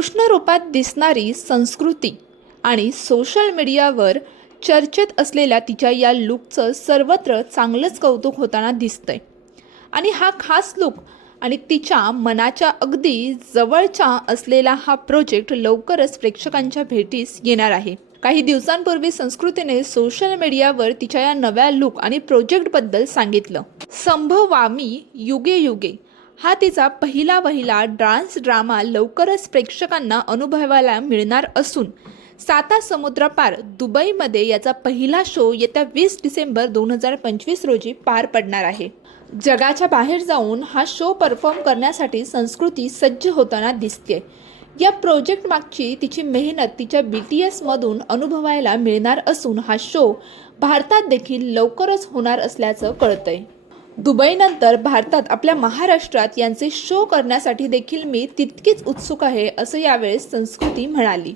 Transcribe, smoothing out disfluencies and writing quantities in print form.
कृष्ण रूपात दिसणारी संस्कृती आणि सोशल मीडियावर चर्चेत असलेल्या तिच्या या लूकचं सर्वत्र चांगलंच कौतुक होताना दिसतंय. आणि हा खास लूक आणि तिच्या मनाच्या अगदी जवळचा असलेला हा प्रोजेक्ट लवकरच प्रेक्षकांच्या भेटीस येणार आहे. काही दिवसांपूर्वी संस्कृतीने सोशल मीडियावर तिच्या या नव्या लूक आणि प्रोजेक्टबद्दल सांगितलं. संभवामी युगे युगे हा तिचा पहिला डान्स ड्रामा लवकरच प्रेक्षकांना अनुभवायला मिळणार असून सातासमुद्रापार दुबईमध्ये याचा पहिला शो येत्या 20 डिसेंबर 2025 रोजी पार पडणार आहे. जगाच्या बाहेर जाऊन हा शो परफॉर्म करण्यासाठी संस्कृती सज्ज होताना दिसते. या प्रोजेक्ट मागची तिची मेहनत तिच्या BTS मधून अनुभवायला मिळणार असून हा शो भारतात देखील लवकरच होणार असल्याचं कळतंय. दुबईनंतर भारतात आपल्या महाराष्ट्रात यांचे शो करण्यासाठी देखील मी तितकीच उत्सुक आहे, असं यावेळेस संस्कृती म्हणाली.